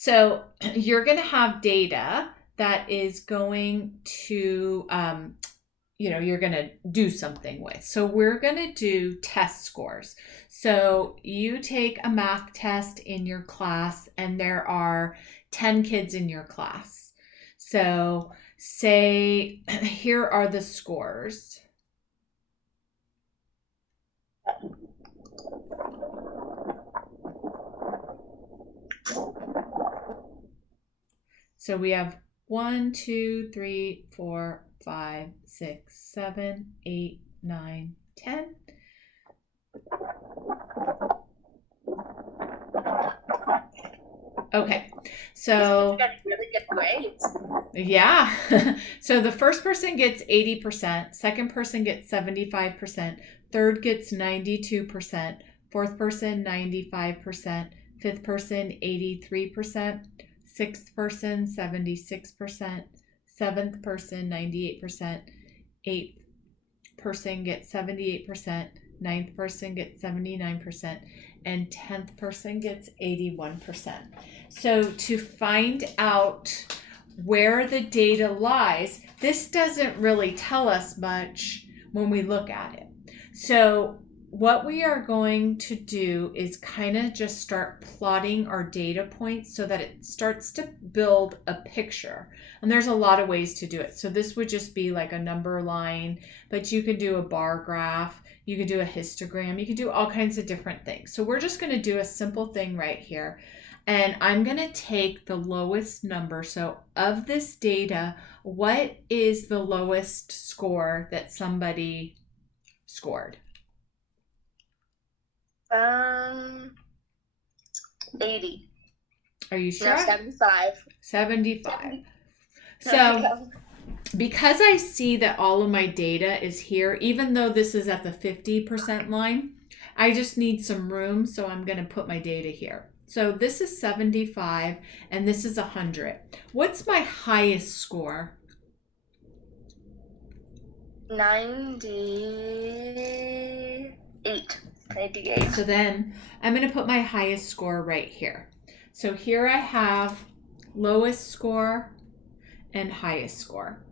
So you're going to have data that is going to, you're going to do something with. So we're going to do test scores. So you take a math test in your class, and there are 10 kids in your class. So say, here are the scores. So we have 1, 2, 3, 4, 5, 6, 7, 8, 9, 10. Okay, so You got really good grades. yeah. So the first person gets 80%, second person gets 75%, third gets 92%, fourth person 95%, fifth person 83%, sixth person 76%, seventh person 98%, eighth person gets 78%, ninth person gets 79%, and 10th person gets 81%. So to find out where the data lies, this doesn't really tell us much when we look at it. So what we are going to do is kind of just start plotting our data points so that it starts to build a picture. And there's a lot of ways to do it. So this would just be like a number line, but you could do a bar graph, you could do a histogram, you could do all kinds of different things. So we're just going to do a simple thing right here. And I'm going to take the lowest number. So of this data, what is the lowest score that somebody scored? 80. Are you sure? No, 75. 75. So because I see that all of my data is here, even though this is at the 50% line, I just need some room. So I'm going to put my data here. So this is 75 and this is 100. What's my highest score? 98. So then I'm going to put my highest score right here. So here I have lowest score and highest score.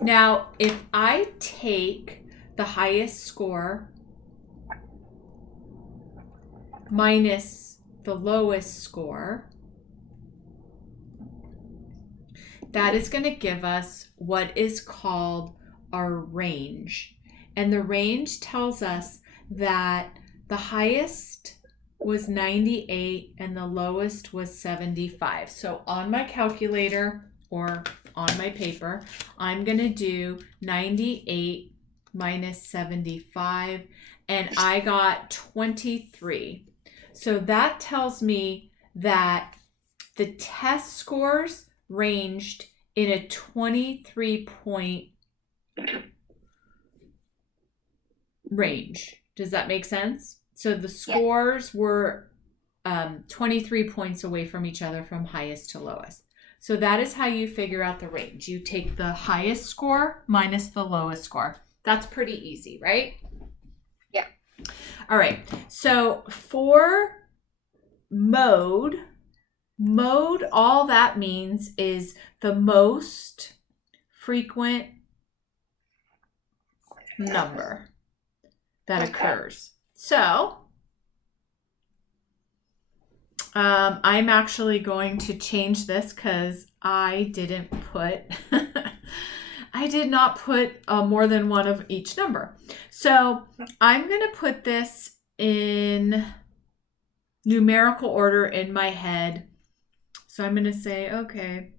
Now, if I take the highest score minus the lowest score, that is going to give us what is called our range. And the range tells us that the highest was 98 and the lowest was 75. So on my calculator or on my paper, I'm going to do 98 minus 75, and I got 23. So that tells me that the test scores ranged in a 23-point range. Does that make sense? So the scores were 23 points away from each other from highest to lowest. So that is how you figure out the range. You take the highest score minus the lowest score. That's pretty easy, right? Yeah. All right. So for mode, all that means is the most frequent number that occurs. So I'm actually going to change this because I did not put more than one of each number. So I'm going to put this in numerical order in my head. So I'm going to say, okay,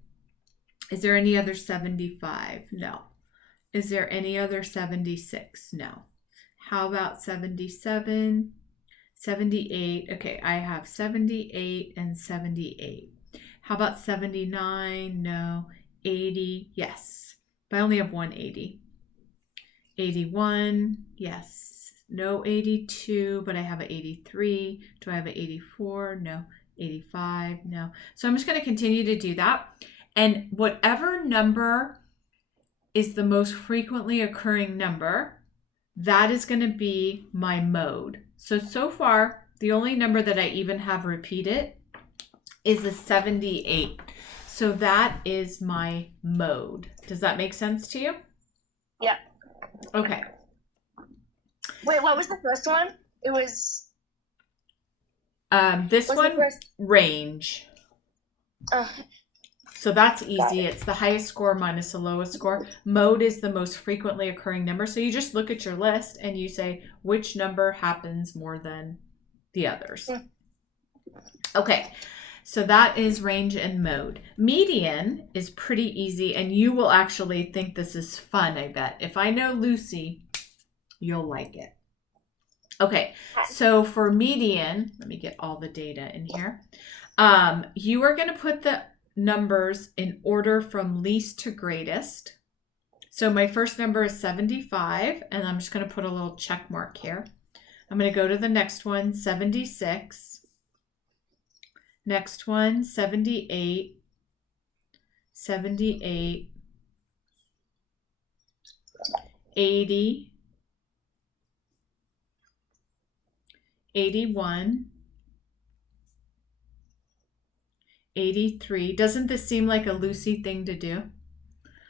is there any other 75? No. Is there any other 76? No. How about 77? 78. Okay, I have 78 and 78. How about 79? No. 80? Yes. But I only have one 80. 81? Yes. No 82, but I have an 83. Do I have an 84? No. 85? No. So I'm just going to continue to do that. And whatever number is the most frequently occurring number, that is going to be my mode. So far, the only number that I even have repeated is a 78. So that is my mode. Does that make sense to you? Yeah. Okay. Wait, what was the first one? It was. This What's the one, first? range. Uh, So that's Got easy. it. It's the highest score minus the lowest score. Mode is the most frequently occurring number. So you just look at your list and you say which number happens more than the others. Okay. So that is range and mode. Median is pretty easy, and you will actually think this is fun, I bet. If I know Lucy, you'll like it. Okay, so for median, let me get all the data in here. You are going to put the numbers in order from least to greatest. So my first number is 75, and I'm just going to put a little check mark here. I'm going to go to the next one, 76. Next one, 78, 78, 80, 81, 83. Doesn't this seem like a Lucy thing to do?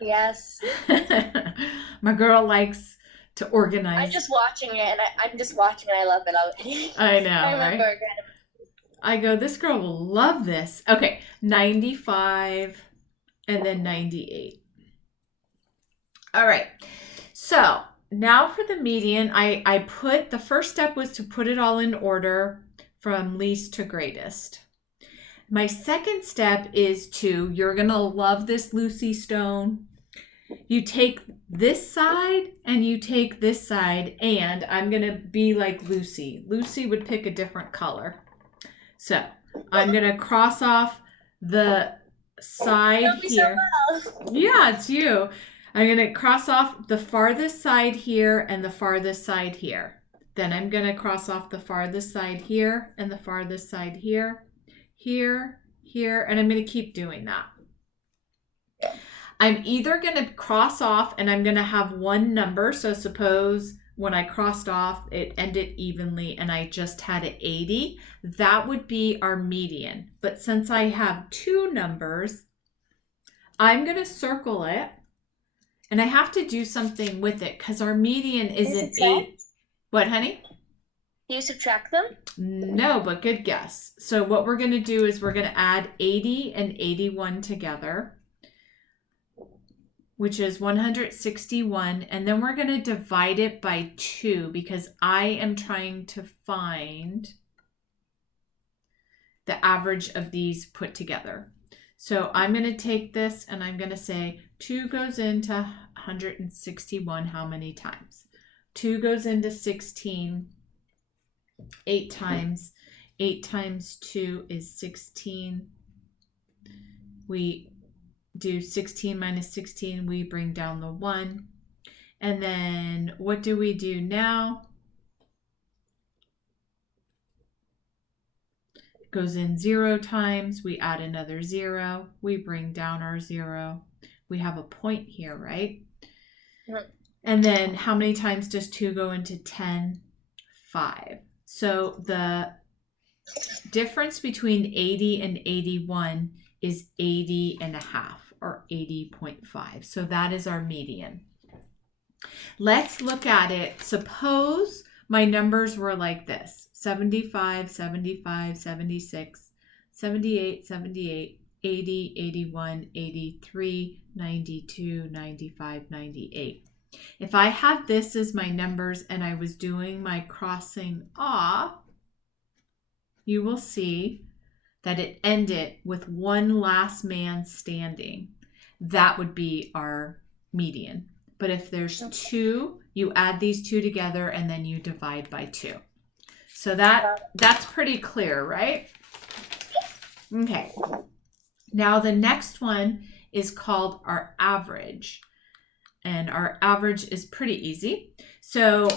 Yes. My girl likes to organize. I'm just watching it, and I'm just watching, and I love it already. I know, I remember right? I go, this girl will love this. Okay, 95 and then 98. All right, so now for the median, I put, the first step was to put it all in order from least to greatest. My second step is you're going to love this, Lucy Stone. You take this side and you take this side, and I'm going to be like Lucy. Lucy would pick a different color. So I'm going to cross off the side here. Yeah, it's you. I'm going to cross off the farthest side here and the farthest side here. Then I'm going to cross off the farthest side here and the farthest side here, here, here, and I'm going to keep doing that. I'm either going to cross off and I'm going to have one number. So suppose when I crossed off, it ended evenly and I just had an 80. That would be our median. But since I have two numbers, I'm going to circle it. And I have to do something with it because our median is an 8. What, honey? Do you subtract them? No, but good guess. So what we're going to do is we're going to add 80 and 81 together, which is 161. And then we're going to divide it by 2 because I am trying to find the average of these put together. So I'm going to take this and I'm going to say 2 goes into 161 how many times? 2 goes into 16 8 times. 8 times 2 is 16. We do 16 minus 16. We bring down the 1. And then what do we do now? It goes in 0 times. We add another 0. We bring down our 0. We have a point here, right? Mm-hmm. And then how many times does 2 go into 10? 5. So the difference between 80 and 81 is 80 and a half, or 80.5. So that is our median. Let's look at it. Suppose my numbers were like this: 75, 75, 76, 78, 78, 80, 81, 83, 92, 95, 98. If I had this as my numbers and I was doing my crossing off, you will see that it ended with one last man standing. That would be our median. But if there's 2, you add these 2 together and then you divide by 2. So that's pretty clear, right? Okay. Now the next one is called our average. And our average is pretty easy. So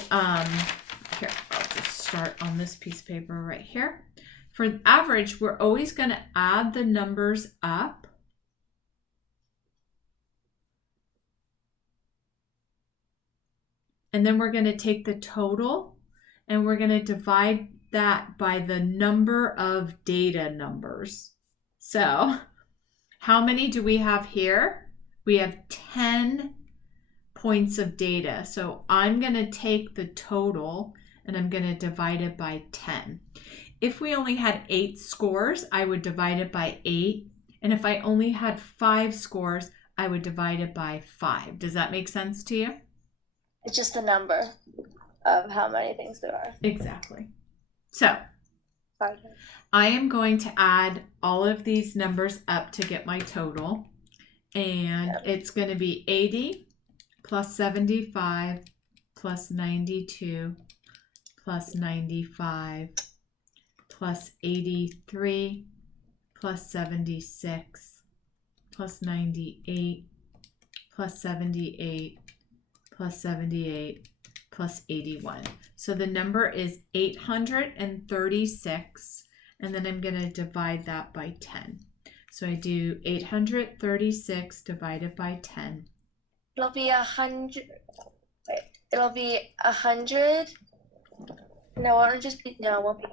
here, I'll just start on this piece of paper right here. For average, we're always going to add the numbers up. And then we're going to take the total and we're going to divide that by the number of data numbers. So how many do we have here? We have 10 points of data. So I'm going to take the total and I'm going to divide it by 10. If we only had 8 scores, I would divide it by 8. And if I only had 5 scores, I would divide it by 5. Does that make sense to you? It's just the number of how many things there are. Exactly. So Okay. I am going to add all of these numbers up to get my total. And it's going to be 80 plus 75 plus 92 plus 95 plus 83 plus 76 plus 98 plus 78 plus 78 plus 81. So the number is 836, and then I'm going to divide that by 10. So I do 836 divided by 10. It'll be 100. Wait, it'll be 100. No, it won't be.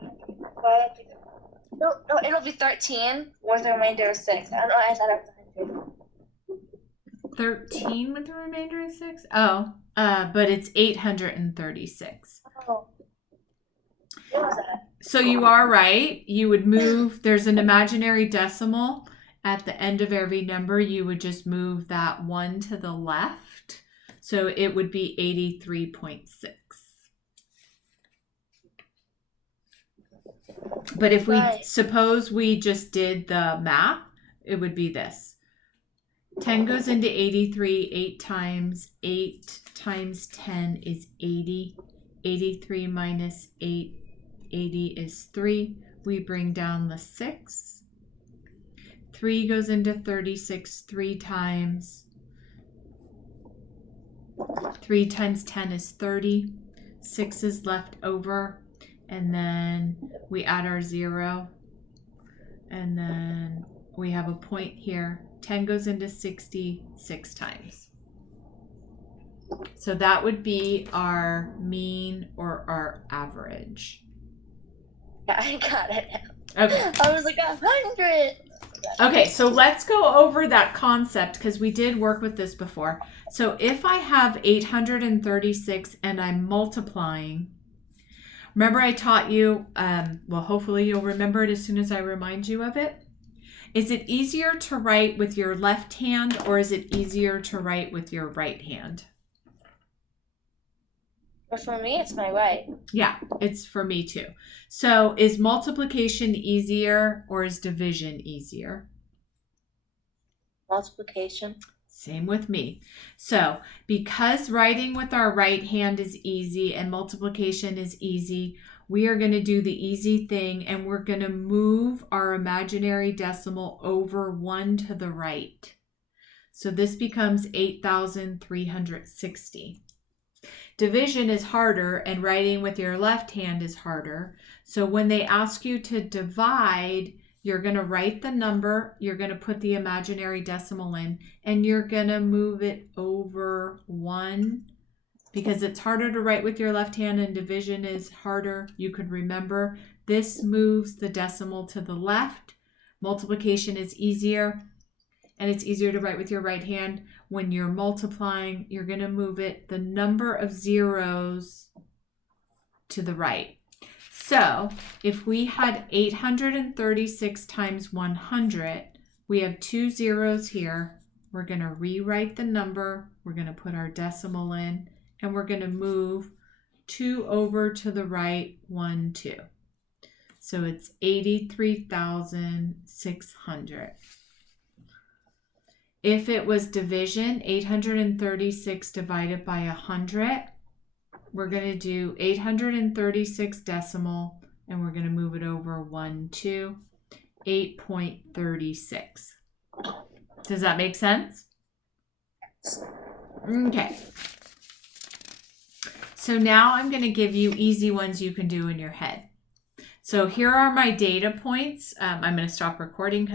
No, it'll be 13 with the remainder of 6. I don't know. I thought it was 100. 13 with the remainder of 6? Oh, but it's 836. Oh. What was that? So you are right. You would move, there's an imaginary decimal at the end of every number. You would just move that 1 to the left. So it would be 83.6. But if we suppose we just did the math, it would be this. 10 goes into 83 8 times. 8 times 10 is 80. 83 minus 8, 80 is 3. We bring down the 6. 3 goes into 36 3 times. 3 times 10 is 30. 6 is left over. And then we add our 0. And then we have a point here. 10 goes into 60 6 times. So that would be our mean or our average. Yeah, I got it. Okay. I was like 100. Okay, so let's go over that concept because we did work with this before. So if I have 836 and I'm multiplying, remember I taught you, well, hopefully you'll remember it as soon as I remind you of it. Is it easier to write with your left hand or is it easier to write with your right hand? But for me, it's my right. Yeah, it's for me too. So is multiplication easier or is division easier? Multiplication. Same with me. So because writing with our right hand is easy and multiplication is easy, we are going to do the easy thing and we're going to move our imaginary decimal over 1 to the right. So this becomes 8,360. Division is harder and writing with your left hand is harder. So when they ask you to divide, you're going to write the number, you're going to put the imaginary decimal in, and you're going to move it over 1 because it's harder to write with your left hand and division is harder. You could remember this moves the decimal to the left. Multiplication is easier and it's easier to write with your right hand. When you're multiplying, you're going to move it the number of zeros to the right. So if we had 836 times 100, we have 2 zeros here. We're going to rewrite the number. We're going to put our decimal in, and we're going to move 2 over to the right, 1, 2. So it's 83,600. If it was division, 836 divided by 100, we're going to do 836 decimal, and we're going to move it over 1, 2, 8.36. Does that make sense? Okay. So now I'm going to give you easy ones you can do in your head. So here are my data points. I'm going to stop recording